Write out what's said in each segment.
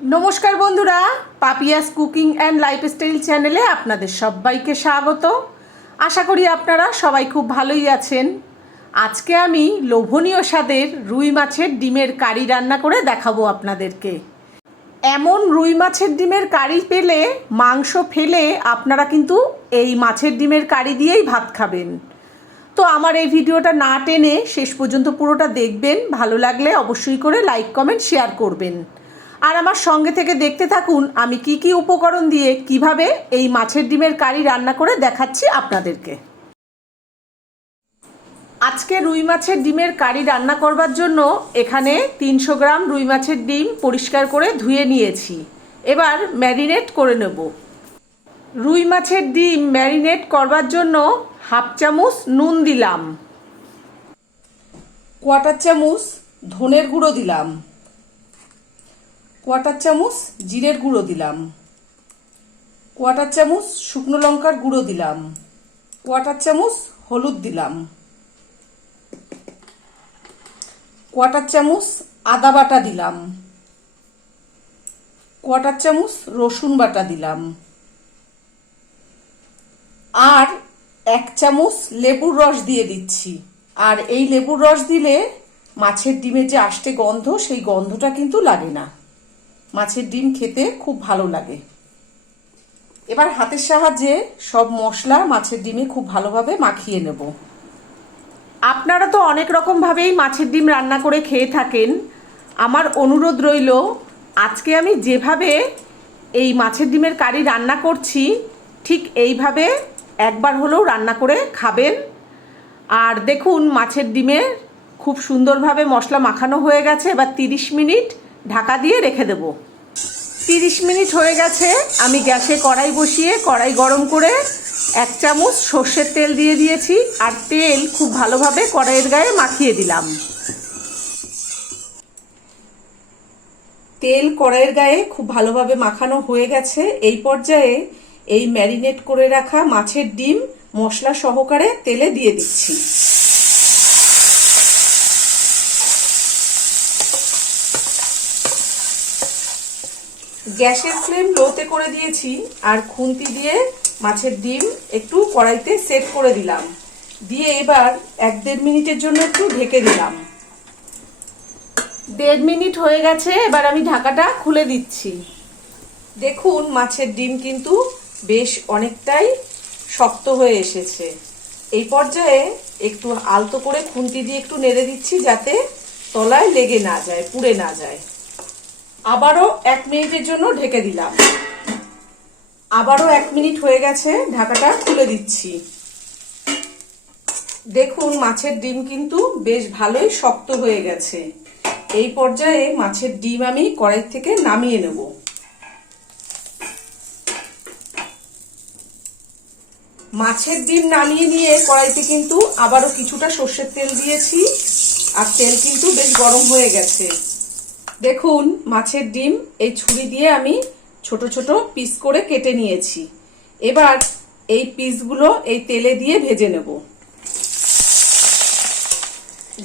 নমস্কার বন্ধুরা, Papiya's cooking and lifestyle চ্যানেলে আপনাদের সবাইকে স্বাগত। আশা করি আপনারা সবাই খুব ভালোই আছেন। আজকে আমি লোভনীয় স্বাদের রুই মাছের ডিমের কারি রান্না করে দেখাবো আপনাদেরকে। এমন রুই মাছের ডিমের কারি পেলে মাংস ফেলে আপনারা কিন্তু এই মাছের ডিমের কারি দিয়েই ভাত খাবেন। তো আমার এই ভিডিওটা না টেনে শেষ পর্যন্ত পুরোটা দেখবেন, ভালো লাগলে অবশ্যই করে লাইক, কমেন্ট, শেয়ার করবেন। আর আমার সঙ্গে থেকে দেখতে থাকুন আমি কি কি উপকরণ দিয়ে কীভাবে এই মাছের ডিমের কারি রান্না করে দেখাচ্ছি আপনাদেরকে। আজকে রুই মাছের ডিমের কারি রান্না করবার জন্য এখানে তিনশো গ্রাম রুই মাছের ডিম পরিষ্কার করে ধুয়ে নিয়েছি। এবার ম্যারিনেট করে নেব। রুই মাছের ডিম ম্যারিনেট করবার জন্য হাফ চামচ নুন দিলাম। কোয়াটার চামচ ধনের গুঁড়ো দিলাম। কোয়াটার চামচ জিরের গুঁড়ো দিলাম। কোয়াটার চামচ শুকনো লঙ্কার গুঁড়ো দিলাম। কোয়াটার চামচ হলুদ দিলাম। কোয়াটার চামচ আদা বাটা দিলাম। কোয়াটার চামচ রসুন বাটা দিলাম। আর এক চামচ লেবুর রস দিয়ে দিচ্ছি। আর এই লেবুর রস দিলে মাছের ডিমের যে আষ্টে গন্ধ, সেই গন্ধটা কিন্তু লাগে না। মাছের ডিম খেতে খুব ভালো লাগে। এবার হাতের সাহায্যে সব মশলা মাছের ডিমে খুব ভালোভাবে মাখিয়ে নেব। আপনারা তো অনেক রকমভাবেই মাছের ডিম রান্না করে খেয়ে থাকেন। আমার অনুরোধ রইল, আজকে আমি যেভাবে এই মাছের ডিমের কারি রান্না করছি, ঠিক এইভাবে একবার হলেও রান্না করে খাবেন। আর দেখুন, মাছের ডিমে খুব সুন্দরভাবে মশলা মাখানো হয়ে গেছে। এবার তিরিশ মিনিট ঢাকা দিয়ে রেখে দেব। তিরিশ মিনিট হয়ে গেছে, আমি গ্যাসে কড়াই বসিয়ে কড়াই গরম করে এক চামচ সর্ষের তেল দিয়ে দিয়েছি আর তেল খুব ভালোভাবে কড়াইয়ের গায়ে মাখিয়ে দিলাম। তেল কড়াইয়ের গায়ে খুব ভালোভাবে মাখানো হয়ে গেছে। এই পর্যায়ে এই ম্যারিনেট করে রাখা মাছের ডিম মশলা সহকারে তেলে দিয়ে দিচ্ছি। গ্যাসের ফ্লেম লোতে করে দিয়েছি আর খুন্তি দিয়ে মাছের ডিম একটু কড়াইতে সেট করে দিলাম। দিয়ে এবার এক দেড় মিনিটের জন্য একটু ঢেকে দিলাম। দেড় মিনিট হয়ে গেছে এবার আমি ঢাকাটা খুলে দিচ্ছি। দেখুন মাছের ডিম কিন্তু বেশ অনেকটাই শক্ত হয়ে এসেছে। এই পর্যায়ে একটু আলতো করে খুন্তি দিয়ে একটু নেড়ে দিচ্ছি যাতে তলায় লেগে না যায় পুড়ে না যায়। আবারও এক মিনিটের জন্য ঢেকে দিলাম। আবারও এক মিনিট হয়ে গেছে, ঢাকাটা খুলে দিচ্ছি। দেখুন, মাছের ডিম কিন্তু বেশ ভালোই শক্ত হয়ে গেছে। এই পর্যায়ে মাছের ডিম আমি কড়াই থেকে নামিয়ে নেব। মাছের ডিম নামিয়ে নিয়ে কড়াইতে কিন্তু আবারও কিছুটা সর্ষের তেল দিয়েছি, আর তেল কিন্তু বেশ গরম হয়ে গেছে। দেখুন, মাছের ডিম এই ছুরি দিয়ে আমি ছোট ছোট পিস করে কেটে নিয়েছি। এবার এই পিসগুলো এই তেলে দিয়ে ভেজে নেব।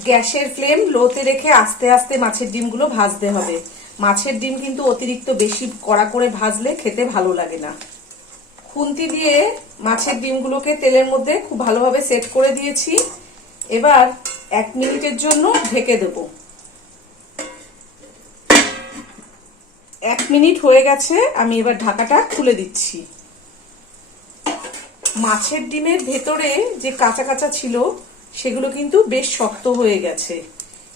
গ্যাসের ফ্লেম লোতে রেখে আস্তে আস্তে মাছের ডিমগুলো ভাজতে হবে। মাছের ডিম কিন্তু অতিরিক্ত বেশি কড়া করে ভাজলে খেতে ভালো লাগে না। খুন্তি দিয়ে মাছের ডিমগুলোকে তেলের মধ্যে খুব ভালোভাবে সেট করে দিয়েছি। এবার এক মিনিটের জন্য ঢেকে দেবো। এক মিনিট হয়ে গেছে, আমি এবার ঢাকাটা খুলে দিচ্ছি। মাছের ডিমের ভেতরে যে কাঁচা কাঁচা ছিল, সেগুলো কিন্তু বেশ শক্ত হয়ে গেছে।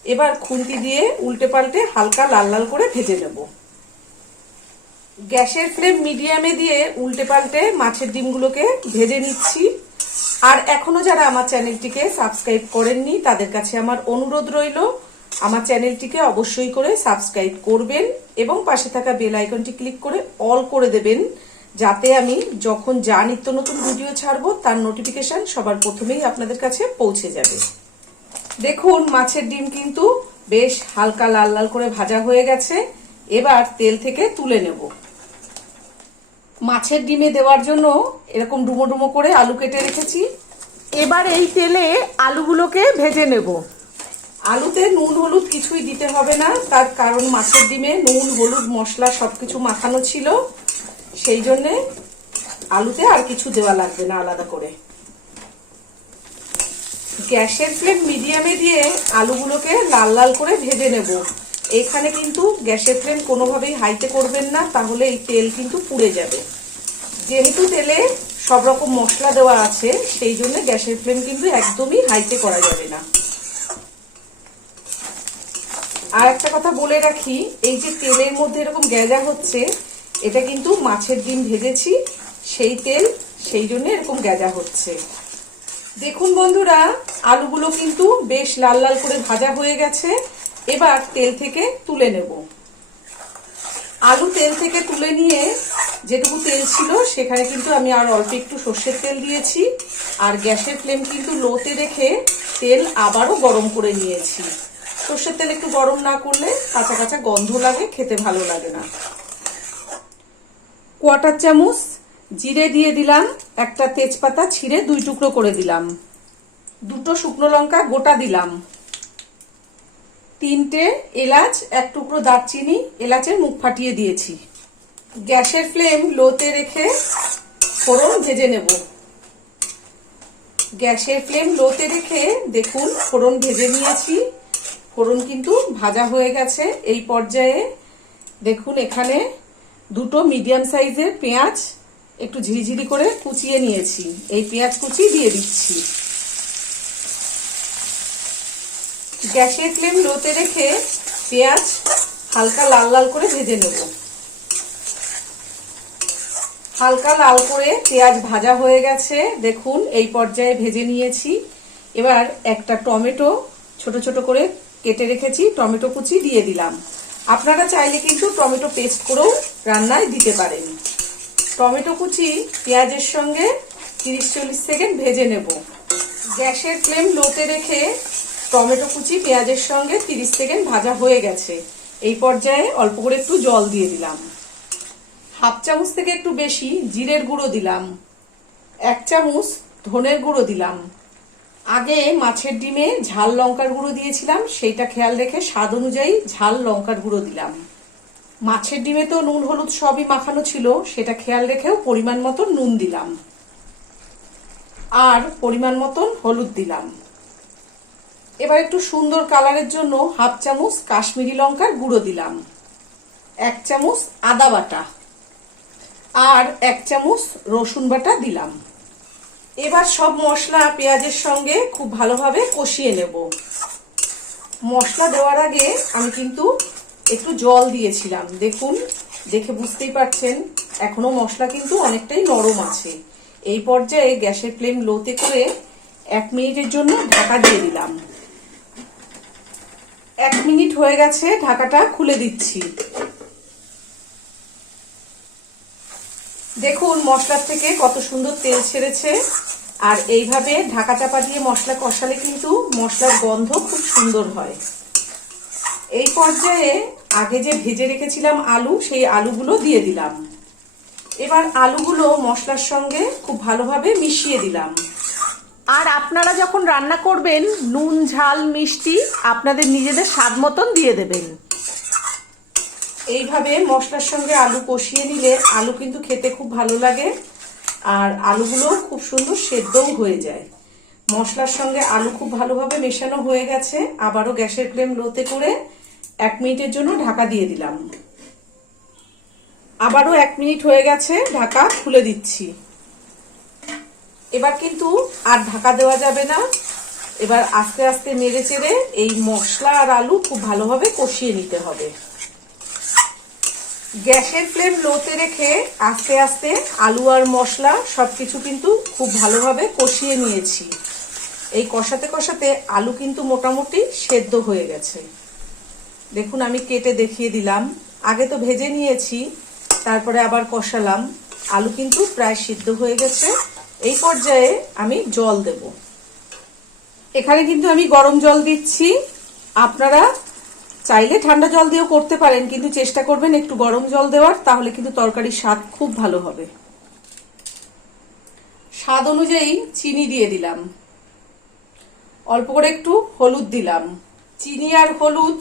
এবার খুন্তি দিয়ে উল্টে পাল্টে হালকা লাল লাল করে ভেজে নেব। গ্যাসের ফ্লেম মিডিয়ামে দিয়ে উল্টে পাল্টে মাছের ডিমগুলোকে ভেজে নিচ্ছি। আর এখনও যারা আমার চ্যানেলটিকে সাবস্ক্রাইব করেননি, তাদের কাছে আমার অনুরোধ রইল আমার চ্যানেলটিকে অবশ্যই করে সাবস্ক্রাইব করবেন এবং পাশে থাকা বেল আইকনটি ক্লিক করে অল করে দেবেন, যাতে আমি যখন যা নিত্য নতুন ভিডিও ছাড়বো, তার নোটিফিকেশন সবার প্রথমেই আপনাদের কাছে পৌঁছে যাবে। দেখুন, মাছের ডিম কিন্তু বেশ হালকা লাল লাল করে ভাজা হয়ে গেছে। এবার তেল থেকে তুলে নেব। মাছের ডিমে দেওয়ার জন্য এরকম ডুমো ডুমো করে আলু কেটে রেখেছি। এবার এই তেলে আলুগুলোকে ভেজে নেব। আলুতে নুন, হলুদ কিছুই দিতে হবে না। তার কারণ মাছের ডিমে নুন, হলুদ, মশলা সবকিছু মাখানো ছিল। সেই জন্যে আলুতে আর কিছু দেওয়া লাগবে না আলাদা করে। গ্যাসের ফ্লেম মিডিয়ামে দিয়ে আলুগুলোকে লাল লাল করে ভেজে নেব। এখানে কিন্তু গ্যাসের ফ্লেম কোনোভাবেই হাইতে করবেন না, তাহলে এই তেল কিন্তু পুড়ে যাবে। যেহেতু তেলে সব রকম মশলা দেওয়া আছে, সেই জন্য গ্যাসের ফ্লেম কিন্তু একদমই হাইতে করা যাবে না। আর একটা কথা বলে রাখি, এই যে তেলের মধ্যে এরকম গ্যাজা হচ্ছে, এটা কিন্তু মাছের ডিম ভেজেছি, সেই তেল, সেই জন্য এরকম গ্যাজা হচ্ছে। দেখুন বন্ধুরা, আলুগুলো কিন্তু বেশ লাল লাল করে ভাজা হয়ে গেছে, এবার তেল থেকে তুলে নেব। আলু তেল থেকে তুলে নিয়ে যেটুকু তেল ছিল, সেখানে কিন্তু আমি আর অল্প একটু সর্ষের তেল দিয়েছি, আর গ্যাসের ফ্লেম কিন্তু লোতে রেখে তেল আবারও গরম করে নিয়েছি। সর্ষের তেল একটু গরম না করলে কাঁচা কাঁচা গন্ধ লাগে, খেতে ভালো লাগে না। কোয়াটার চামচ, জিরে দিয়ে দিলাম, একটা তেজপাতা ছিঁড়ে দুই টুকরো করে দিলাম। দুটো শুকনো লঙ্কা গোটা দিলাম। তিনটে এলাচ, এক টুকরো দারচিনি, এলাচের মুখ ফাটিয়ে দিয়েছি। গ্যাসের ফ্লেম লোতে রেখে ফোড়ন ভেজে নেব। গ্যাসের ফ্লেম লোতে রেখে দেখুন, ফোড়ন ভেজে নিয়েছি। ফোড়ন কিন্তু ভাজা হয়ে গেছে। এই পর্যায়ে দেখুন এখানে দুটো মিডিয়াম সাইজের পেঁয়াজ একটু ঝিরিঝিরি করে কুচিয়ে নিয়েছি। এই পেঁয়াজ কুচি দিয়ে দিচ্ছি। গ্যাসের ফ্লেম লোতে রেখে পেঁয়াজ হালকা লাল লাল করে ভেজে নেব। হালকা লাল করে পেঁয়াজ ভাজা হয়ে গেছে। দেখুন এই পর্যায়ে ভেজে নিয়েছি। এবার একটা টমেটো ছোট ছোট করে কেটে রেখেছি, টমেটো কুচি দিয়ে দিলাম। আপনারা চাইলে কিন্তু টমেটো পেস্ট করেও রান্নায় দিতে পারেন। টমেটো কুচি পেঁয়াজের সঙ্গে তিরিশ চল্লিশ সেকেন্ড ভেজে নেব। গ্যাসের ফ্লেম লোতে রেখে টমেটো কুচি পেঁয়াজের সঙ্গে তিরিশ সেকেন্ড ভাজা হয়ে গেছে। এই পর্যায়ে অল্প করে একটু জল দিয়ে দিলাম। হাফ চামচ থেকে একটু বেশি জিরের গুঁড়ো দিলাম। এক চামচ ধনের গুঁড়ো দিলাম। আগে মাছের ডিমে ঝাল লঙ্কার গুঁড়ো দিয়েছিলাম, সেইটা খেয়াল রেখে স্বাদ অনুযায়ী ঝাল লঙ্কার গুঁড়ো দিলাম। মাছের ডিমে তো নুন, হলুদ সবই মাখানো ছিল, সেটা খেয়াল রেখেও পরিমাণ মতন নুন দিলাম। আর পরিমাণ মতন হলুদ দিলাম। এবার একটু সুন্দর কালারের জন্য হাফ চামচ কাশ্মীরি লঙ্কার গুঁড়ো দিলাম, এক চামচ আদা বাটা, আর এক চামচ রসুন বাটা দিলাম। এবার সব মশলা পেঁয়াজের সঙ্গে খুব ভালোভাবে কষিয়ে নেব। মশলা দেওয়ার আগে আমি কিন্তু একটু জল দিয়েছিলাম। দেখুন, দেখে বুঝতেই পারছেন, এখনও মশলা কিন্তু অনেকটাই নরম আছে। এই পর্যায়ে গ্যাসের ফ্লেম লোতে করে এক মিনিটের জন্য ঢাকা দিয়ে দিলাম। এক মিনিট হয়ে গেছে, ঢাকাটা খুলে দিচ্ছি। দেখুন মশলার থেকে কত সুন্দর তেল ছেড়েছে। আর এইভাবে ঢাকা চাপা দিয়ে মশলা কষালে কিন্তু মশলার গন্ধ খুব সুন্দর হয়। এই পর্যায়ে আগে যে ভেজে রেখেছিলাম আলু, সেই আলুগুলো দিয়ে দিলাম। এবার আলুগুলো মশলার সঙ্গে খুব ভালোভাবে মিশিয়ে দিলাম। আর আপনারা যখন রান্না করবেন, নুন, ঝাল, মিষ্টি আপনাদের নিজেদের স্বাদ মতন দিয়ে দেবেন। এইভাবে মশলার সঙ্গে আলু কষিয়ে নিলে আলু কিন্তু খেতে খুব ভালো লাগে আর আলুগুলো খুব সুন্দর সেদ্ধও হয়ে যায়। মশলার সঙ্গে আলু খুব ভালোভাবে মেশানো হয়ে গেছে। আবারও গ্যাসের ফ্লেম লোতে করে এক মিনিটের জন্য ঢাকা দিয়ে দিলাম। আবারও এক মিনিট হয়ে গেছে, ঢাকা খুলে দিচ্ছি। এবার কিন্তু আর ঢাকা দেওয়া যাবে না। এবার আস্তে আস্তে নেড়ে চেড়ে এই মশলা আর আলু খুব ভালোভাবে কষিয়ে নিতে হবে। গ্যাসের ফ্লেম লোতে রেখে আস্তে আস্তে আলু আর মশলা সব কিছু কিন্তু খুব ভালোভাবে কষিয়ে নিয়েছি। এই কষাতে কষাতে আলু কিন্তু মোটামুটি সেদ্ধ হয়ে গেছে। দেখুন, আমি কেটে দেখিয়ে দিলাম। আগে তো ভেজে নিয়েছি, তারপরে আবার কষালাম। আলু কিন্তু প্রায় সিদ্ধ হয়ে গেছে। এই পর্যায়ে আমি জল দেব। এখানে কিন্তু আমি গরম জল দিচ্ছি। আপনারা চাইলে ঠান্ডা জল দিয়েও করতে পারেন, কিন্তু চেষ্টা করবেন একটু গরম জল দেওয়ার, তাহলে কিন্তু তরকারির স্বাদ খুব ভালো হবে। স্বাদ অনুযায়ী চিনি দিয়ে দিলাম। অল্প করে একটু হলুদ দিলাম। চিনি আর হলুদ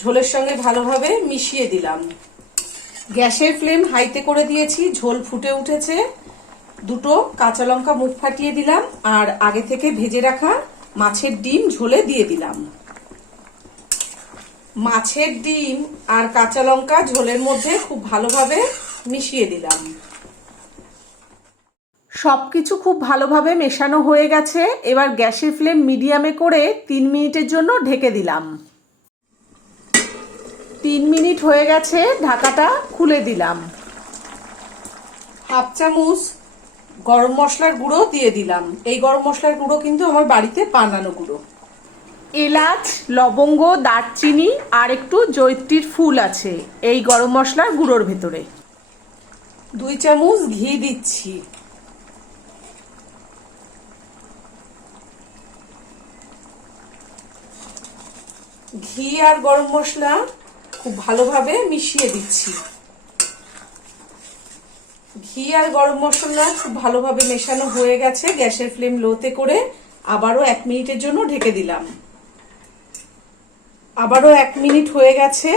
ঝোলের সঙ্গে ভালোভাবে মিশিয়ে দিলাম। গ্যাসের ফ্লেম হাইতে করে দিয়েছি, ঝোল ফুটে উঠেছে। দুটো কাঁচা লঙ্কা মুখ ফাটিয়ে দিলাম, আর আগে থেকে ভেজে রাখা মাছের ডিম ঝোলে দিয়ে দিলাম। মাছের ডিম আর কাঁচা লঙ্কা ঝোলের মধ্যে খুব ভালোভাবে মিশিয়ে দিলাম। সব কিছু খুব ভালোভাবে মেশানো হয়ে গেছে। এবার গ্যাসের ফ্লেম মিডিয়ামে করে তিন মিনিটের জন্য ঢেকে দিলাম। তিন মিনিট হয়ে গেছে ঢাকাটা খুলে দিলাম। হাফ চামচ গরম মশলার গুঁড়ো দিয়ে দিলাম। এই গরম মশলার গুঁড়ো কিন্তু আমার বাড়িতে বানানো গুঁড়ো। এলাচ, লবঙ্গ, দারচিনি আর একটু জৈত্রীর ফুল আছে এই গরম মশলার গুঁড়োর ভেতরে। দুই চামচ ঘি দিচ্ছি। ঘি আর গরম মশলা খুব ভালোভাবে মিশিয়ে দিচ্ছি। ঘি আর গরম মশলা খুব ভালোভাবে মেশানো হয়ে গেছে, গ্যাসের ফ্লেম লোতে করে আবারও এক মিনিটের জন্য ঢেকে দিলাম। আবারও এক মিনিট হয়ে গেছে।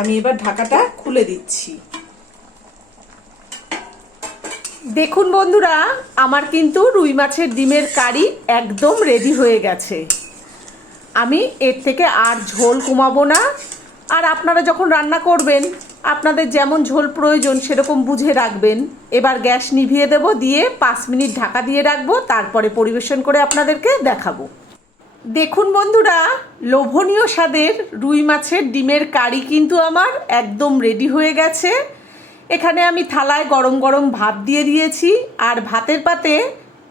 আমি এবার ঢাকাটা খুলে দিচ্ছি। দেখুন বন্ধুরা, আমার কিন্তু রুই মাছের ডিমের কারি একদম রেডি হয়ে গেছে। আমি এর থেকে আর ঝোল কমাবো না। আর আপনারা যখন রান্না করবেন, আপনাদের যেমন ঝোল প্রয়োজন সেরকম বুঝে রাখবেন। এবার গ্যাস নিভিয়ে দেব, দিয়ে পাঁচ মিনিট ঢাকা দিয়ে রাখব, তারপরে পরিবেশন করে আপনাদেরকে দেখাবো। দেখুন বন্ধুরা, লোভনীয় স্বাদের রুই মাছের ডিমের কারি কিন্তু আমার একদম রেডি হয়ে গেছে। এখানে আমি থালায় গরম গরম ভাত দিয়ে দিয়েছি আর ভাতের পাতে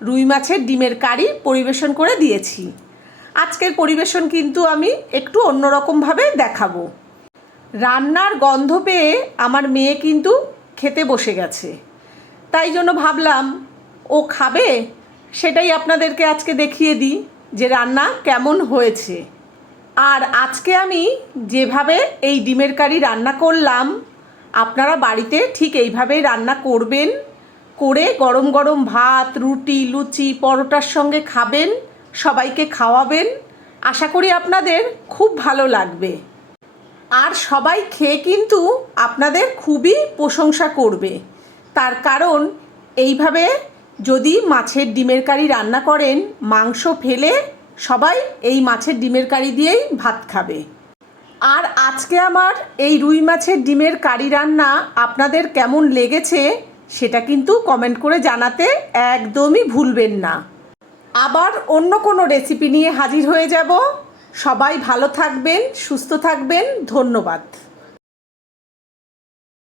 রুই মাছের ডিমের কারি পরিবেশন করে দিয়েছি। আজকের পরিবেশন কিন্তু আমি একটু অন্যরকমভাবে দেখাবো। রান্নার গন্ধ পেয়ে আমার মেয়ে কিন্তু খেতে বসে গেছে। তাই জন্য ভাবলাম, ও খাবে? সেটাই আপনাদেরকে আজকে দেখিয়ে দিই। যে রান্না কেমন হয়েছে। আর আজকে আমি যেভাবে এই ডিমের কারি রান্না করলাম, আপনারা বাড়িতে ঠিক এইভাবেই রান্না করবেন। করে গরম গরম ভাত, রুটি, লুচি, পরোটার সঙ্গে খাবেন, সবাইকে খাওয়াবেন। আশা করি আপনাদের খুব ভালো লাগবে। আর সবাই খেয়ে কিন্তু আপনাদের খুবই প্রশংসা করবে। তার কারণ এইভাবে যদি মাছের ডিমের কারি রান্না করেন, মাংস ফেলে সবাই এই মাছের ডিমের কারি দিয়েই ভাত খাবে। আর আজকে আমার এই রুই মাছের ডিমের কারি রান্না আপনাদের কেমন লেগেছে সেটা কিন্তু কমেন্ট করে জানাতে একদমই ভুলবেন না। আবার অন্য কোনো রেসিপি নিয়ে হাজির হয়ে যাব। সবাই ভালো থাকবেন, সুস্থ থাকবেন, ধন্যবাদ।